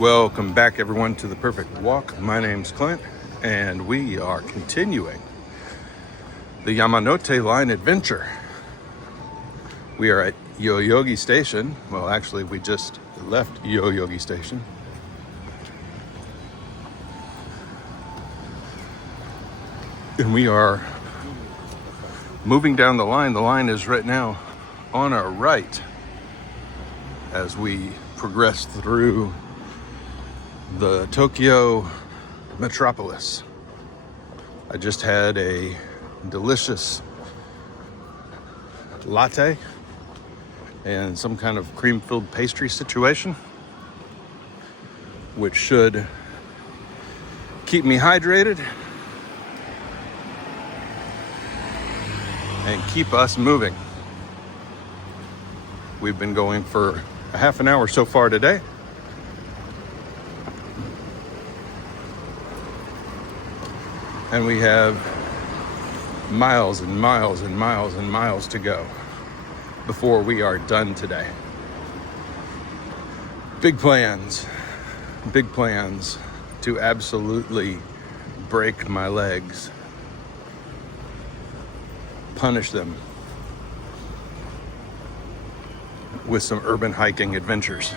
Welcome back, everyone, to The Perfect Walk. My name's Klint, and we are continuing the Yamanote Line adventure. We are at Yoyogi Station. Well, actually, we just left Yoyogi Station. And we are moving down the line. The line is right now on our right as we progress through the Tokyo metropolis. I just had a delicious latte and some kind of cream-filled pastry situation, which should keep me hydrated and keep us moving. We've been going for a half an hour so far today. And we have miles and miles and miles and miles to go before we are done today. Big plans to absolutely break my legs, punish them with some urban hiking adventures.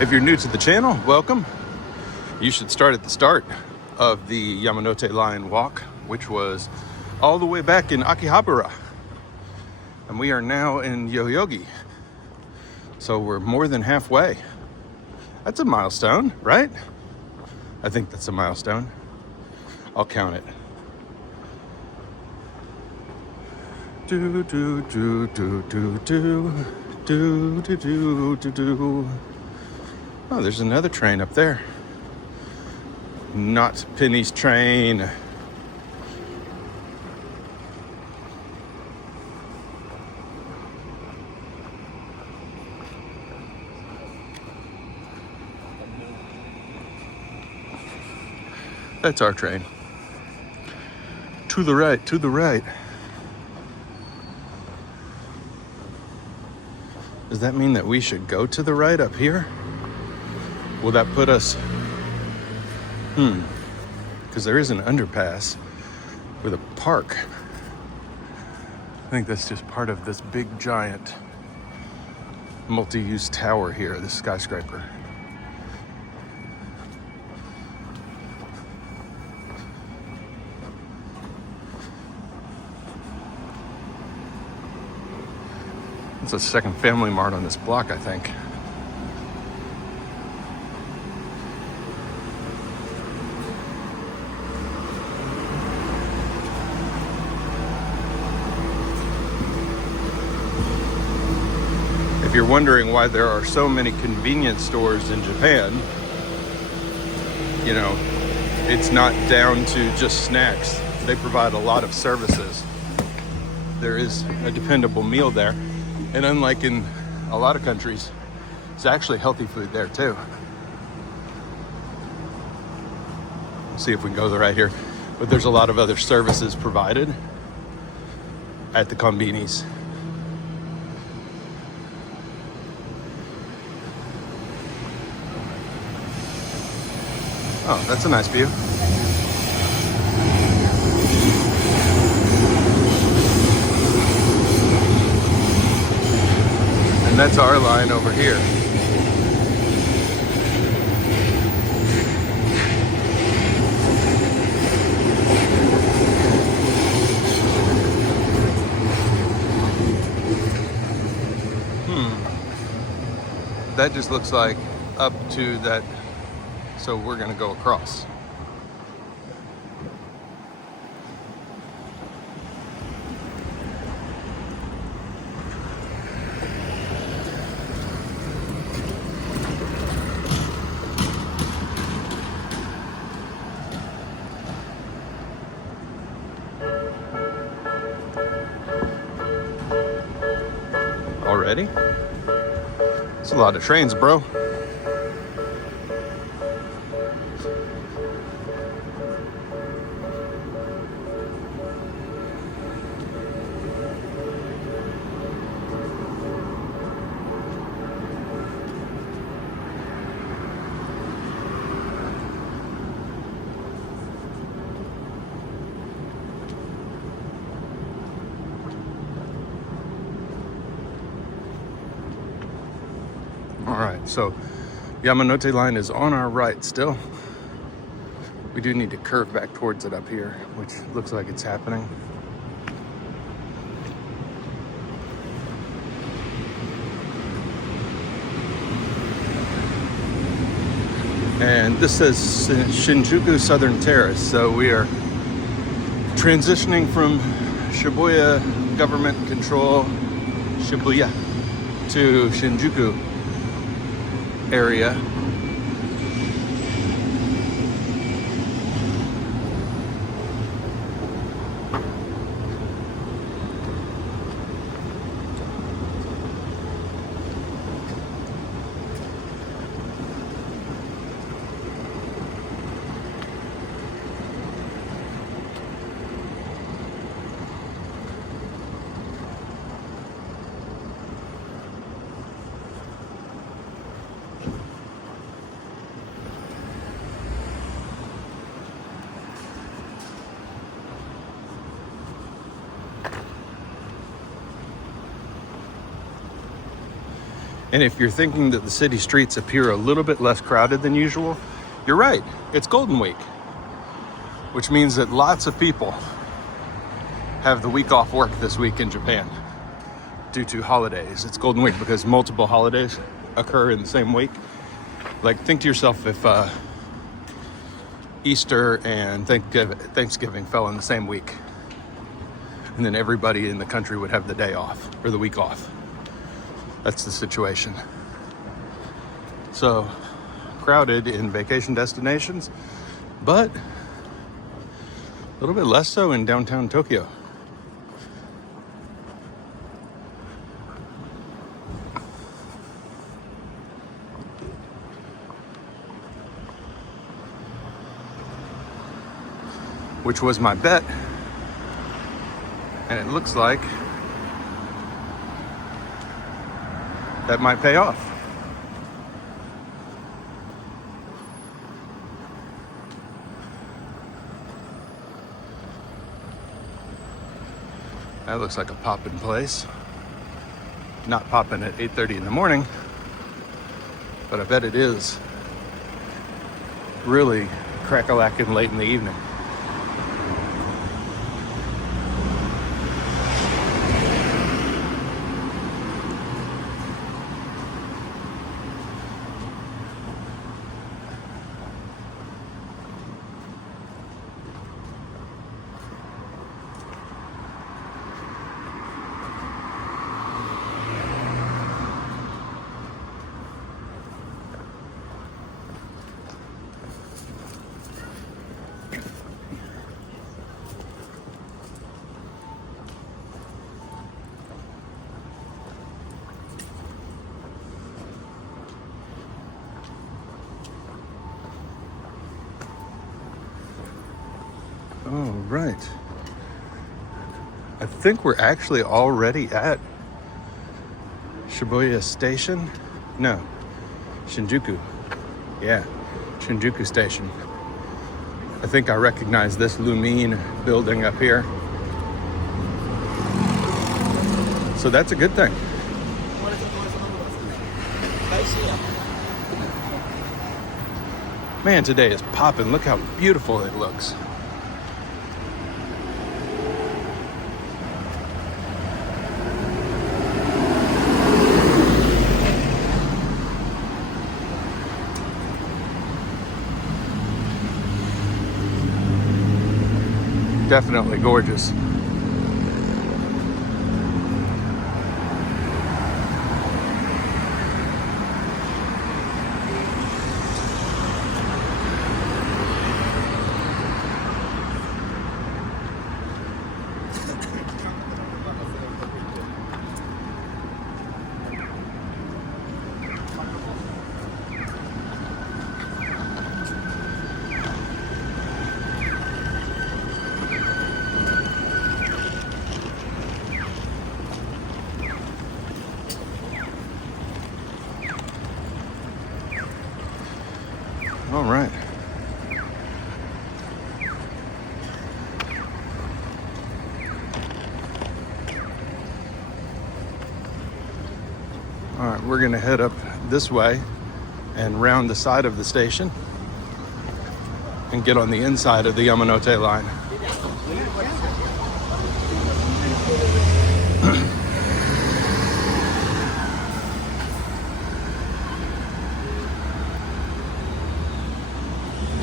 If you're new to the channel, welcome. You should start at the start of the Yamanote Line walk, which was all the way back in Akihabara. And we are now in Yoyogi. So we're more than halfway. That's a milestone, right? I think that's a milestone. I'll count it. Do do do do do do do do do do do. Oh, there's another train up there. Not Penny's train. That's our train. To the right, to the right. Does that mean that we should go to the right up here? Will that put us... Because there is an underpass with a park. I think that's just part of this big, giant, multi-use tower here, this skyscraper. It's a second Family Mart on this block, I think. If you're wondering why there are so many convenience stores in Japan, you know, it's not down to just snacks. They provide a lot of services. There is a dependable meal there. And unlike in a lot of countries, it's actually healthy food there too. Let's see if we can go right here. But there's a lot of other services provided at the konbinis. Oh, that's a nice view. And that's our line over here. That just looks like up to that. So we're gonna go across. Already? It's a lot of trains, bro. So Yamanote Line is on our right still. We do need to curve back towards it up here, which looks like it's happening. And this says Shinjuku Southern Terrace, so we are transitioning from Shibuya government control, Shibuya, to Shinjuku area. And if you're thinking that the city streets appear a little bit less crowded than usual, you're right. It's Golden Week, which means that lots of people have the week off work this week in Japan due to holidays. It's Golden Week because multiple holidays occur in the same week. Like, think to yourself if Easter and Thanksgiving fell in the same week, and then everybody in the country would have the day off or the week off. That's the situation. So crowded in vacation destinations, but a little bit less so in downtown Tokyo. Which was my bet. And it looks like that might pay off. That looks like a poppin' place. Not poppin' at 8:30 in the morning, but I bet it is really crack-a-lackin' late in the evening. Oh, right. I think we're actually already at Shibuya Station. No, Shinjuku. Yeah, Shinjuku Station. I think I recognize this Lumine building up here. So that's a good thing. Man, today is popping. Look how beautiful it looks. Definitely gorgeous. All right. All right, we're gonna head up this way and round the side of the station and get on the inside of the Yamanote Line.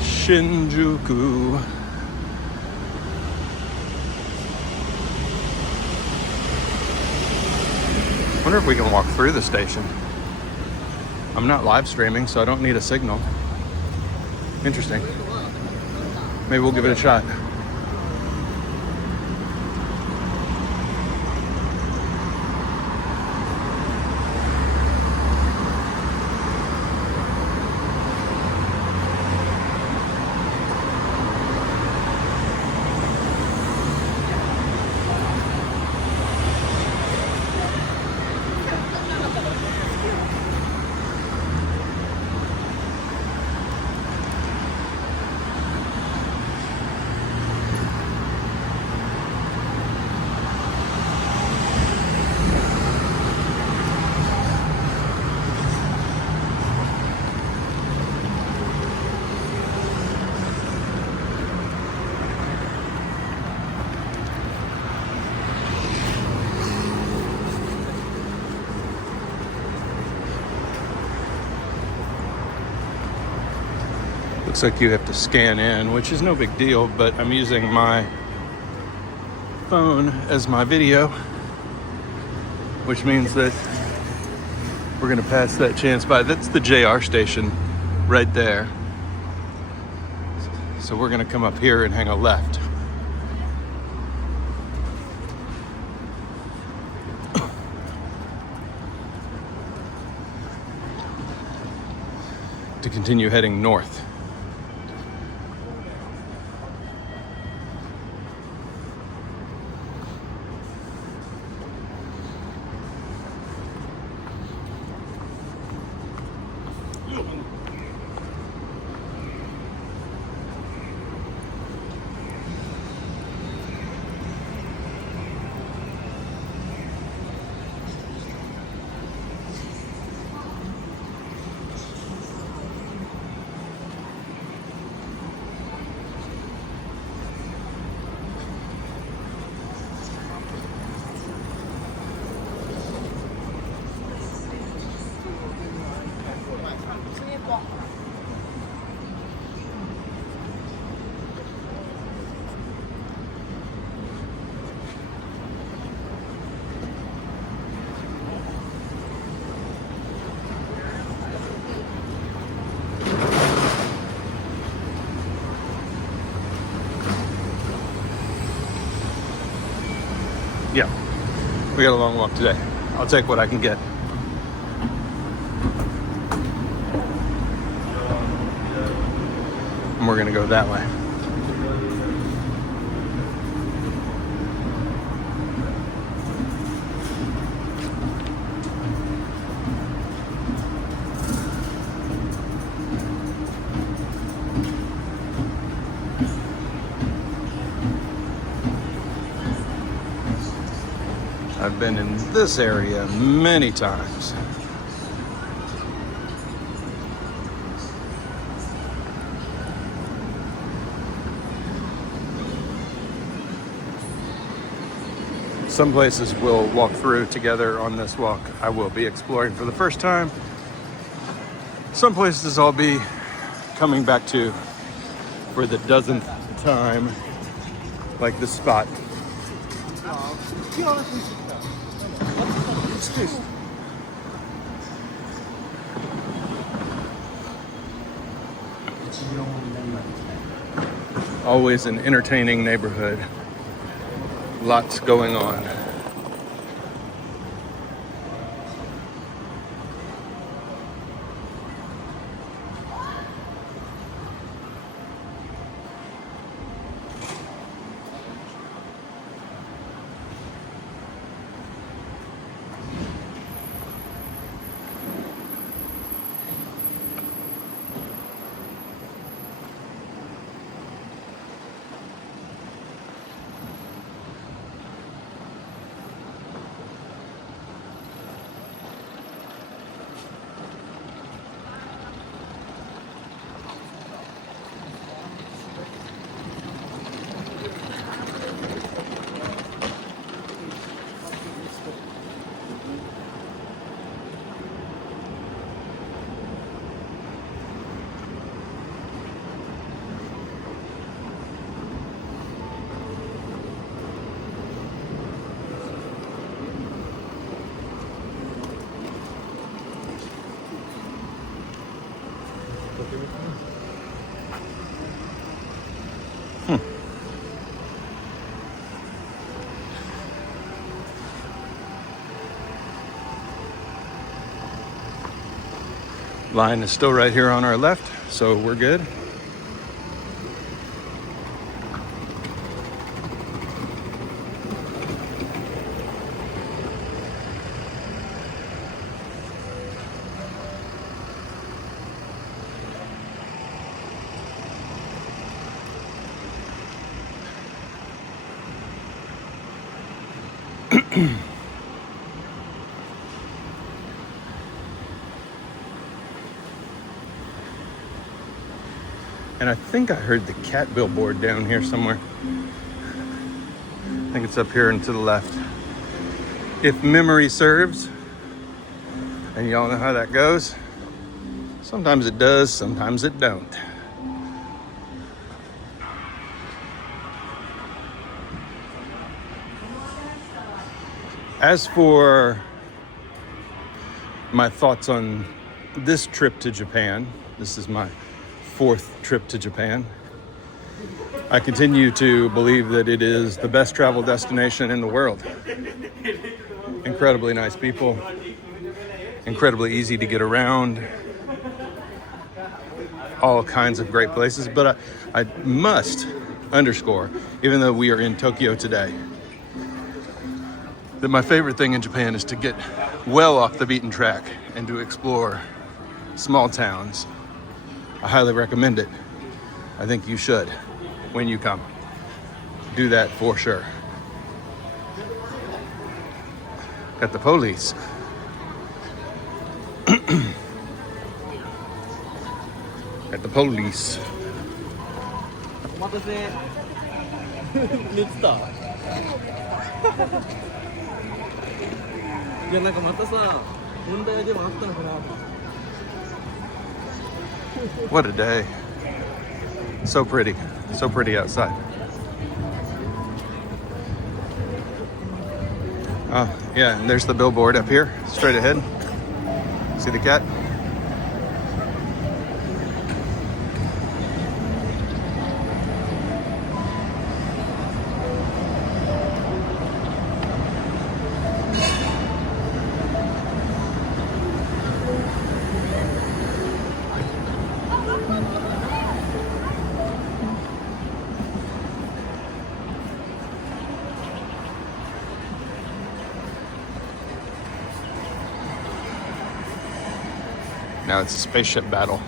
Shinjuku. Wonder if we can walk through the station. I'm not live streaming, so I don't need a signal. Interesting. Maybe we'll give it a shot. Looks like you have to scan in, which is no big deal, but I'm using my phone as my video, which means that we're gonna pass that chance by. That's the JR station right there. So we're gonna come up here and hang a left. To continue heading north. Yeah, we got a long walk today. I'll take what I can get. And we're gonna go that way. I've been in this area many times. Some places we'll walk through together on this walk. I will be exploring for the first time. Some places I'll be coming back to for the dozenth time, like this spot. Always an entertaining neighborhood. Lots going on. Line is still right here on our left, so we're good. And I think I heard the cat billboard down here somewhere. I think it's up here and to the left. If memory serves, and y'all know how that goes. Sometimes it does, sometimes it don't. As for my thoughts on this trip to Japan, this is my 4th trip to Japan. I continue to believe that it is the best travel destination in the world. Incredibly nice people, incredibly easy to get around, all kinds of great places. But I must underscore, even though we are in Tokyo today, that my favorite thing in Japan is to get well off the beaten track and to explore small towns. I highly recommend it. I think you should when you come. Do that for sure. Got the police. At the police. お待たせ。寝てた。いやなんかまたさ、問題でもあったのかな。What a day. So pretty. So pretty outside. Oh, yeah, and there's the billboard up here, straight ahead. See the cat? Now it's a spaceship battle.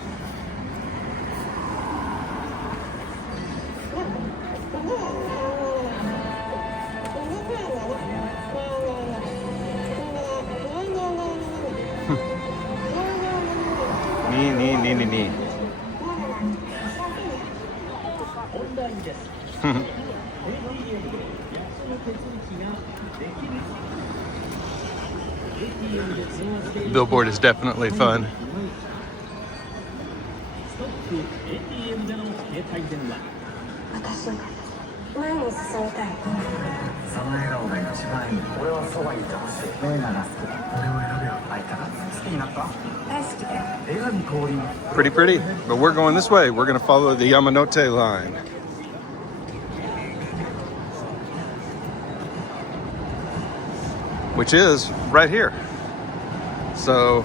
Nee. Billboard is definitely fun. Pretty, but we're going this way. We're going to follow the Yamanote Line. Which is right here. So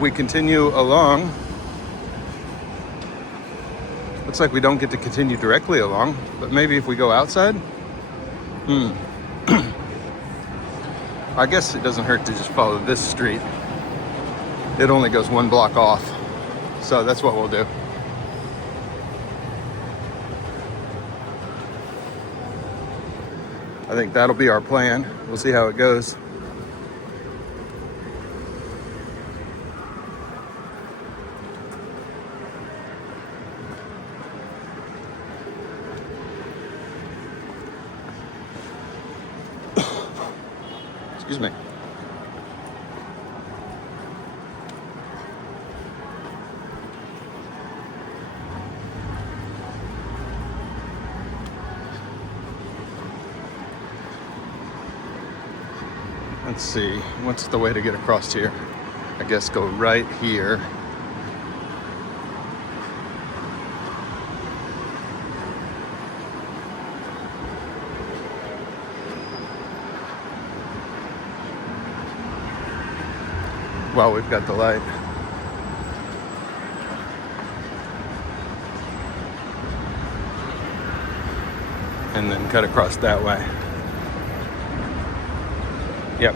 we continue along. Looks like we don't get to continue directly along, but maybe if we go outside? I guess it doesn't hurt to just follow this street. It only goes 1 block off. So that's what we'll do. I think that'll be our plan. We'll see how it goes. Excuse me. Let's see, what's the way to get across here? I guess go right here. while we've got the light. And then cut across that way. Yep.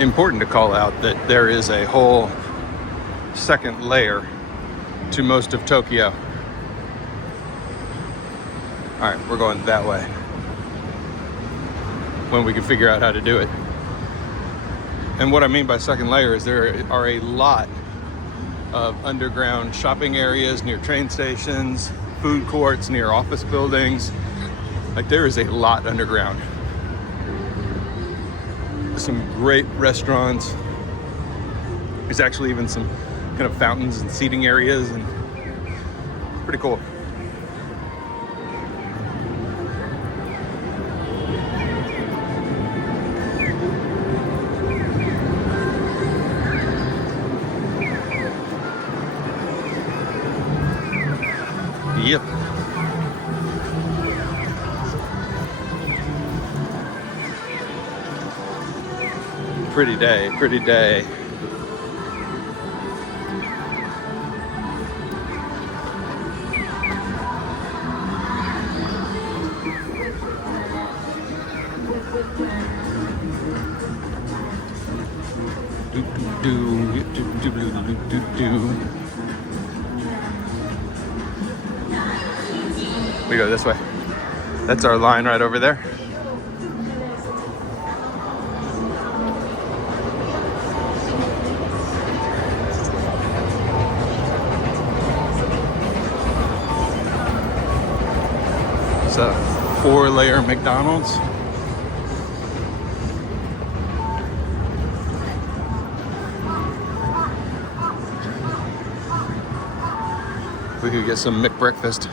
Important to call out that there is a whole second layer to most of Tokyo. All right, we're going that way when we can figure out how to do it. And what I mean by second layer is there are a lot of underground shopping areas near train stations, food courts near office buildings. Like, there is a lot underground. Some great restaurants. There's actually even some kind of fountains and seating areas, and pretty cool. Yep. Pretty day, pretty day. We go this way. That's our line right over there. It's a 4-layer McDonald's. We could get some McBreakfast.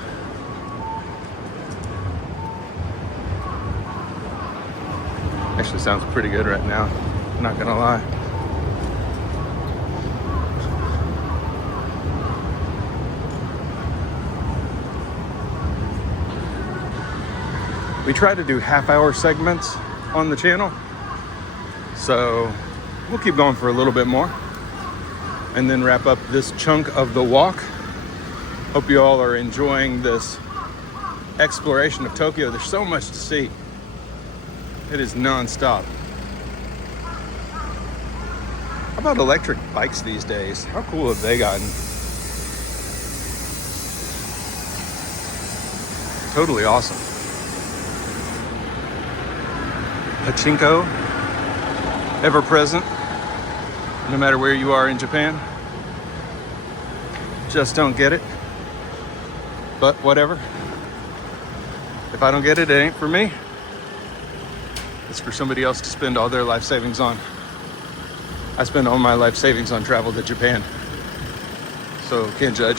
Actually sounds pretty good right now, not gonna lie. We try to do half-hour segments on the channel, so we'll keep going for a little bit more and then wrap up this chunk of the walk. Hope you all are enjoying this exploration of Tokyo. There's so much to see. It is non-stop. How about electric bikes these days? How cool have they gotten? Totally awesome. Pachinko, ever present, no matter where you are in Japan. Just don't get it. But whatever. If I don't get it, it ain't for me. It's for somebody else to spend all their life savings on. I spend all my life savings on travel to Japan. So can't judge.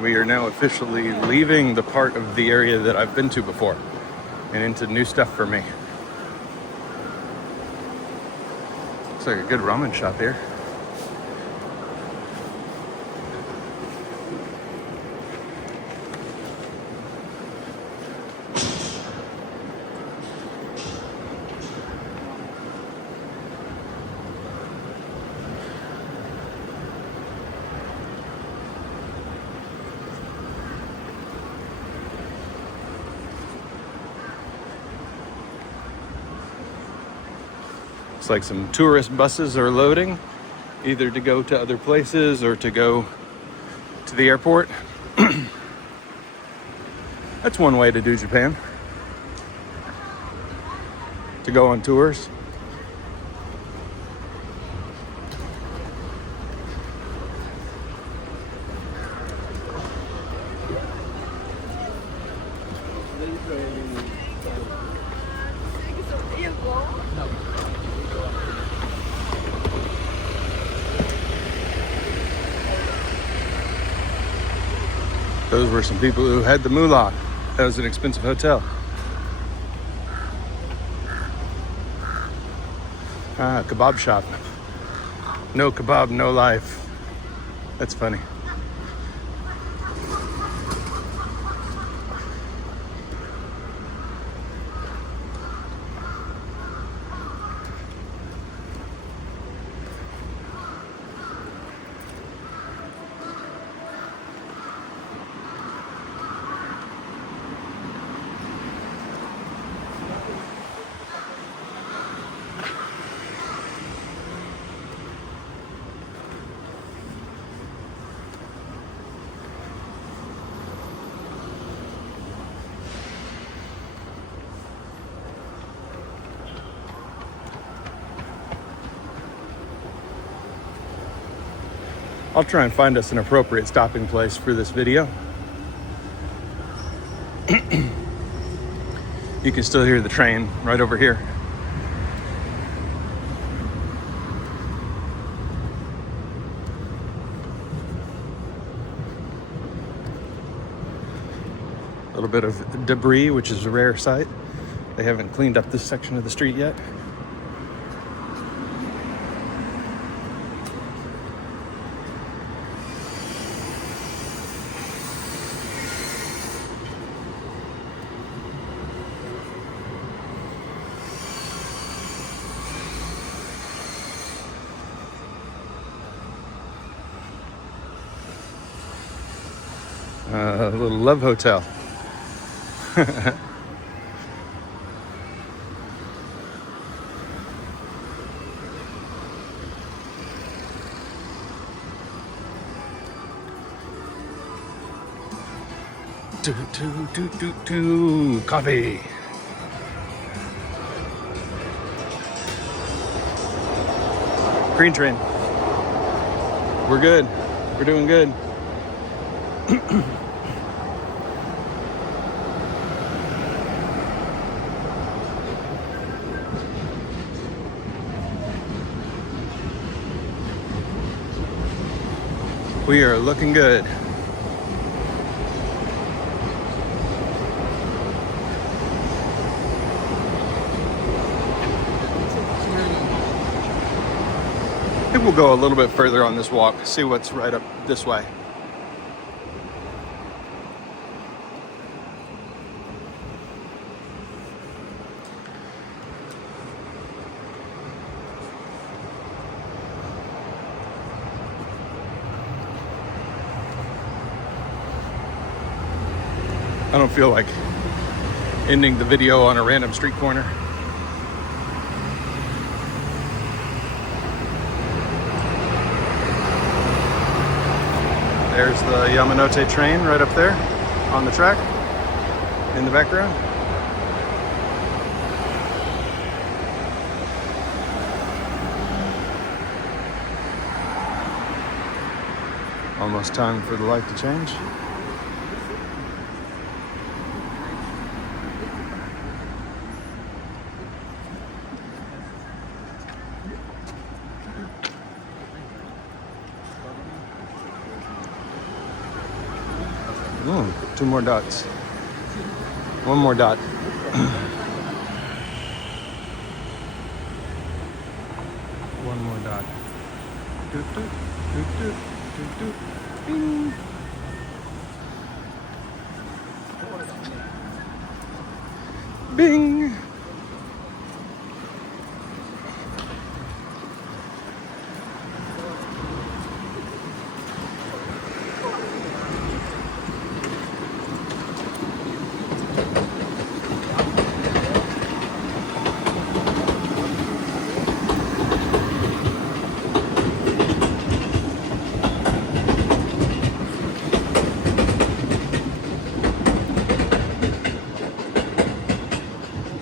We are now officially leaving the part of the area that I've been to before and into new stuff for me. Looks like a good ramen shop here. Looks like some tourist buses are loading, either to go to other places or to go to the airport. That's one way to do Japan. To go on tours. Those were some people who had the moolah. That was an expensive hotel. Ah, kebab shop. No kebab, no life. That's funny. I'll try and find us an appropriate stopping place for this video. You can still hear the train right over here. A little bit of debris, which is a rare sight. They haven't cleaned up this section of the street yet. A little love hotel. Coffee. Green train. We're good. We're doing good. We are looking good. I think we'll go a little bit further on this walk, see what's right up this way. I don't feel like ending the video on a random street corner. There's the Yamanote train right up there on the track in the background. Almost time for the light to change. Ooh, 2 more dots. 1 more dot. One more dot. Doot, doot, doot, doot, doot, doot. Bing. Bing.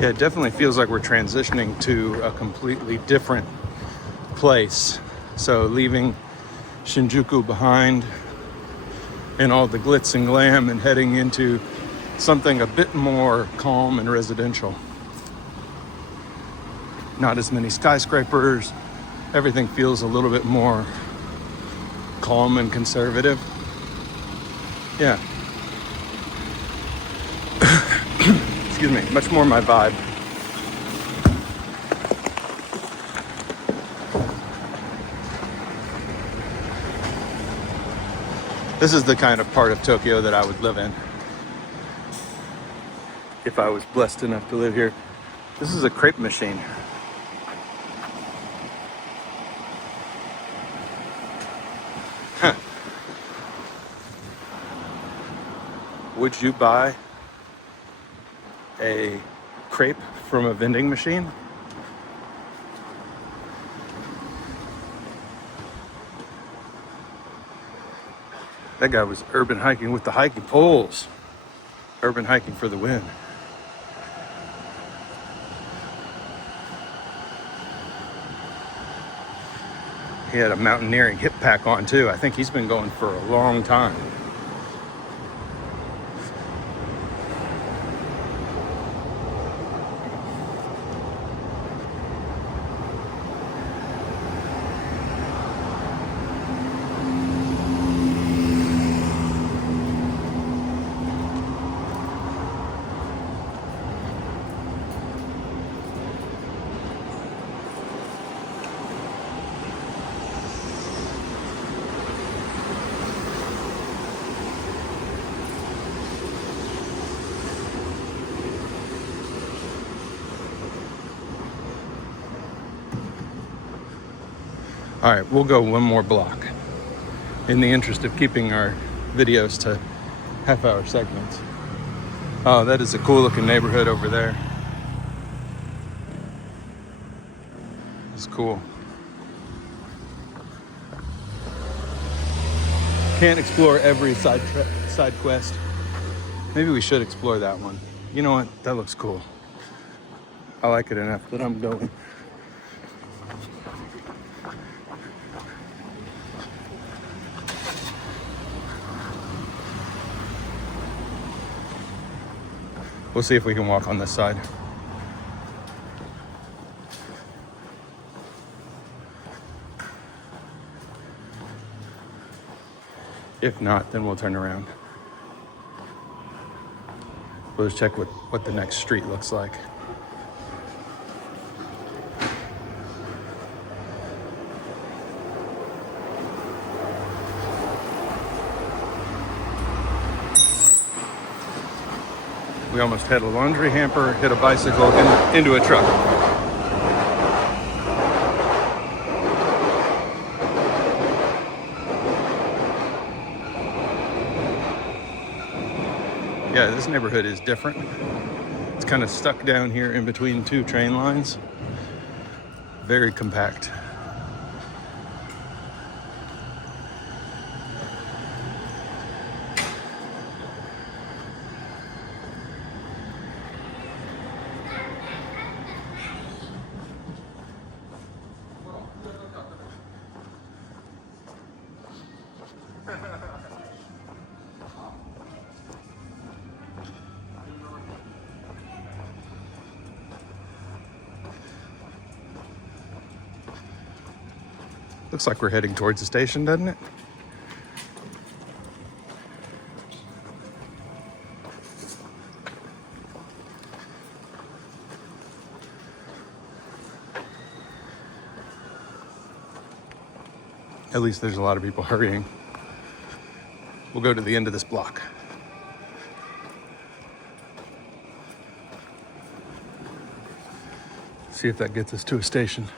Yeah, it definitely feels like we're transitioning to a completely different place. So leaving Shinjuku behind and all the glitz and glam and heading into something a bit more calm and residential. Not as many skyscrapers. Everything feels a little bit more calm and conservative. Yeah. Excuse me, much more my vibe. This is the kind of part of Tokyo that I would live in if I was blessed enough to live here. This is a crepe machine. Huh. Would you buy a crepe from a vending machine? That guy was urban hiking with the hiking poles. Urban hiking for the win. He had a mountaineering hip pack on too. I think he's been going for a long time. All right, we'll go one more block in the interest of keeping our videos to half-hour segments. Oh, that is a cool looking neighborhood over there. It's cool. Can't explore every side quest. Maybe we should explore that one. You know what? That looks cool. I like it enough that I'm going. We'll see if we can walk on this side. If not, then we'll turn around. We'll just check what the next street looks like. We almost had a laundry hamper, hit a bicycle, into a truck. Yeah, this neighborhood is different. It's kind of stuck down here in between two train lines. Very compact. Looks like we're heading towards the station, doesn't it? At least there's a lot of people hurrying. We'll go to the end of this block. See if that gets us to a station.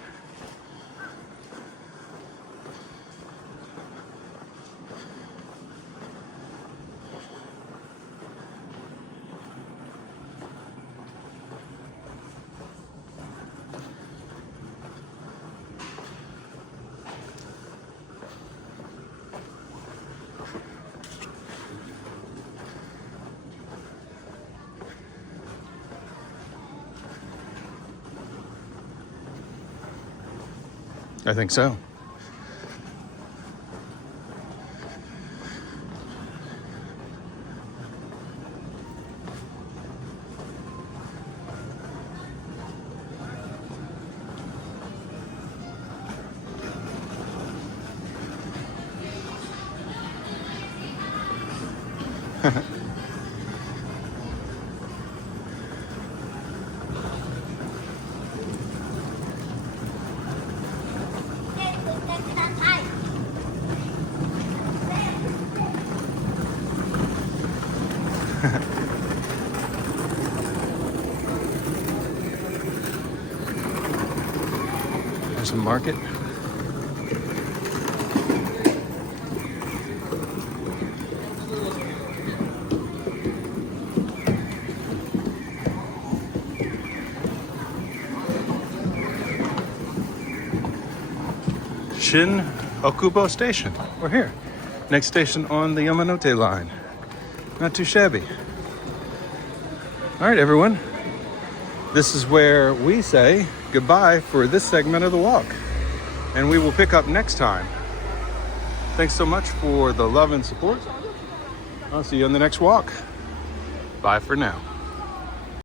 I think so. There's a market. Shinjuku Station. We're here. Next station on the Yamanote Line. Not too shabby. All right, everyone. This is where we say goodbye for this segment of the walk. And we will pick up next time. Thanks so much for the love and support. I'll see you on the next walk. Bye for now.